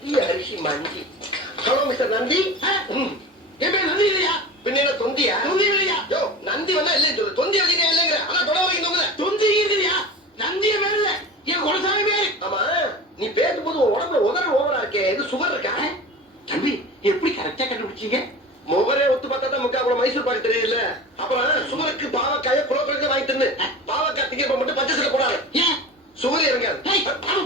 இட்லி அரிசி மஞ்சி. Hello mister Nandi. என் பேர் நந்தி இல்லையா? பின்ன தொந்தியா? தொந்தி இல்லையா? யோ நந்தி வந்தா இல்லைன்னு சொல்லு. தொந்தி வந்தீங்க இல்லைங்கிற. ஆனா தொட வரைக்கும் தொங்குல. தொந்தி இல்லையா? நந்திய பேர் இல்ல. என் குலசாமி பேர். ஆமா நீ பேசும்போது உடம்புல உதற ஓவரா இருக்கே. இது சுகர் இருக்கா? தம்பி எப்படி கரெக்டா கண்டுபிடிச்சீங்க? முகரே ஒத்து பார்த்தா தான் முக்கா கூட மைசூர் பாக்கு தெரியல. அப்புறம் சுகருக்கு பாவக்காய குலப்பழத்தை வாங்கி தின்னு. பாவக்காய் திங்க மட்டும் பச்சை சில போடாது. ஏன் சுகர் இறங்காது.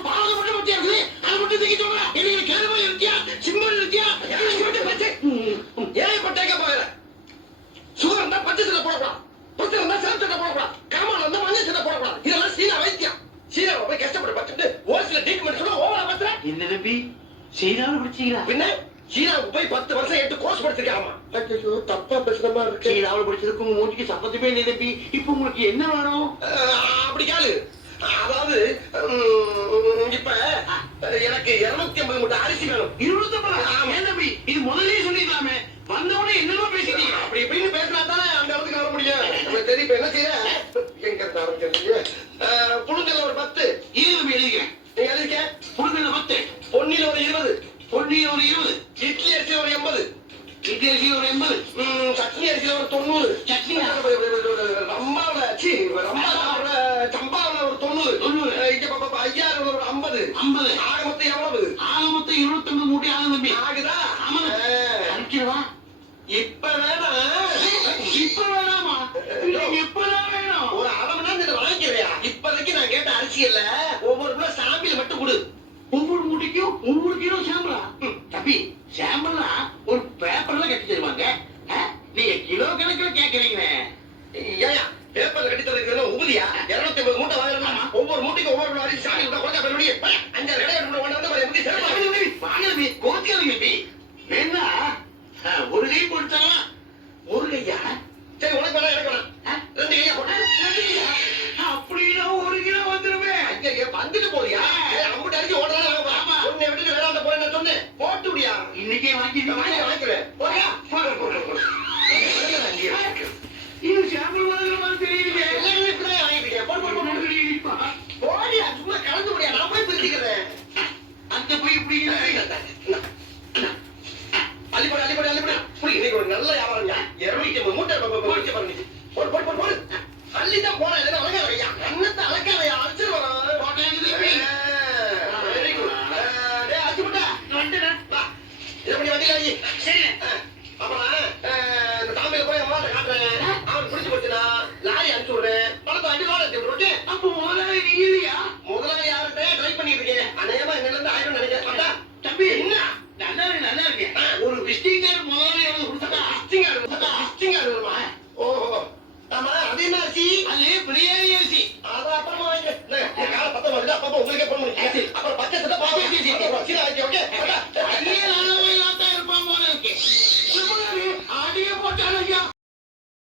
பாவம் மட்டும் பச்சை இருக்குது. அதை மட்டும் தூக்கி சொல்றா. எனக்கு கேள்வி இருக்கியா? சிம்பிள் இருக்கியா? பச்சை ஏன் இப்ப டேக்க போகிற? சுகர் இருந்தா பச்சை சில போடக்கூடாது. பச்சை இருந்தா சிறப்பு சட்டை போடக்கூடாது. காமால இருந்தா மஞ்சள் சட்டை போடக்கூடாது. இதெல்லாம் சீனா வைத்தியம். சீனாவை போய் கஷ்டப்பட்டு பச்சுட்டு ஓசில ட்ரீட்மெண்ட் சொல்ல ஓவரா பத்துற. என்ன தம்பி சீனாவில் பிடிச்சீங்களா? பின்ன சீனாவுக்கு போய் 10 வருஷம் 8 கோர்ஸ் படிச்சிருக்காமா. ஐயோ தப்பா பேசுற மாதிரி இருக்கு. சீனாவில் படிச்சதுக்கு உங்க மூஞ்சிக்கு சம்பந்தமே இல்லை தம்பி. இப்ப உங்களுக்கு என்ன வேணும்? அப்படி கேளு. அதாவது இப்ப எனக்கு 250 மூட்டை அரிசி வேணும். 250? ஏன் தம்பி இது முதல்லயே சொல்லிடலாமே. வந்தவொடனே என்னென்ன பேசிட்டீங்க? அப்படி இப்படின்னு பேசினா தானே அந்த இடத்துக்கு வர முடியும். உங்களுக்கு தெரியும் இப்ப என்ன செய்ய? எங்க இருந்து ஆரம்பிக்கிறது? புழுங்கல்ல ஒரு 10. தம்பி எழுதிக்கிறேன். நீங்க எழுதிக்க. புழுங்கல்ல 10. பொன்னில ஒரு 20. பொன்னியில் ஒரு 20. இட்லி அரிசி ஒரு 80. இட்லி அரிசி ஒரு 80. சட்னி அரிசியில ஒரு 90. சட்னி ரம்பாவில சம்பாவில ஒரு 90. இங்க பாப்பா ஐயாயிரம் ஒரு 50. ஆக மொத்தம் எவ்வளவு? ஆக மொத்தம் 25 மூட்டை ஆகும் தம்பி. ஆகுதா? அனுப்பிச்சிடவா? இப்ப வேணா. இப்ப வேணாமா? எப்பதான் வேணும்? ஒரு அரை மணி நேரம் வாங்கிக்கிறியா? இப்போதைக்கு நான் கேட்ட அரிசி இல்ல. ஒவ்வொரு கிலோ சாம்பிள் மட்டும் கொடு. ஒவ்வொரு மூட்டைக்கும் ஒவ்வொரு கிலோ சாம்பிளா? தம்பி சாம்பிள்னா ஒரு பேப்பர்ல கட்டி தருவாங்க. நீங்க கிலோ கணக்கில் கேட்கறீங்களே. ஏயா பேப்பர்ல கட்டி தருவீங்க உபதியா? 250 மூட்டை வாங்குறோம். ஒவ்வொரு மூட்டைக்கு ஒவ்வொரு கிலோ அரிசி சாம்பிள் கொஞ்சம் பெருடி 5 கிடையாது. வாங்கி கோத்தியாதீங்க. வேணா ஒரு கை போட்டுக்கலாம். ஒரு கையா? சரி உனக்கு வேணா எனக்கு வேணா 2 கையா போட்டு. அப்படின்னா 1 கிலோ வந்துருவேன். ஐயா வந்துட்டு போறியா? அம்புட்டு அரிசி ஓடலாம். உன்னை விட்டுட்டு வேளாண்ட போறேன் நான் சொன்னேன். போட்டு விடியா? இன்னைக்கே வாங்கிக்கிறேன். போறியா? இன்னும் சாம்பிள் வாங்குற மாதிரி தெரியுது. எல்லாமே இப்படிதான் வாங்கிக்கிறேன். போடியா சும்மா கலந்து முடியா? நான் போய் பிரிச்சுக்கிறேன். அந்த போய் இப்படி அள்ளிப்படி இன்னைக்கு ஒரு நல்ல வியாபாரங்க. 250 மூட்டை போயிடுச்சு பாருங்க. போடு அள்ளிதான் போனா இல்லைன்னா அழகா வையா. அன்னத்தை அழகா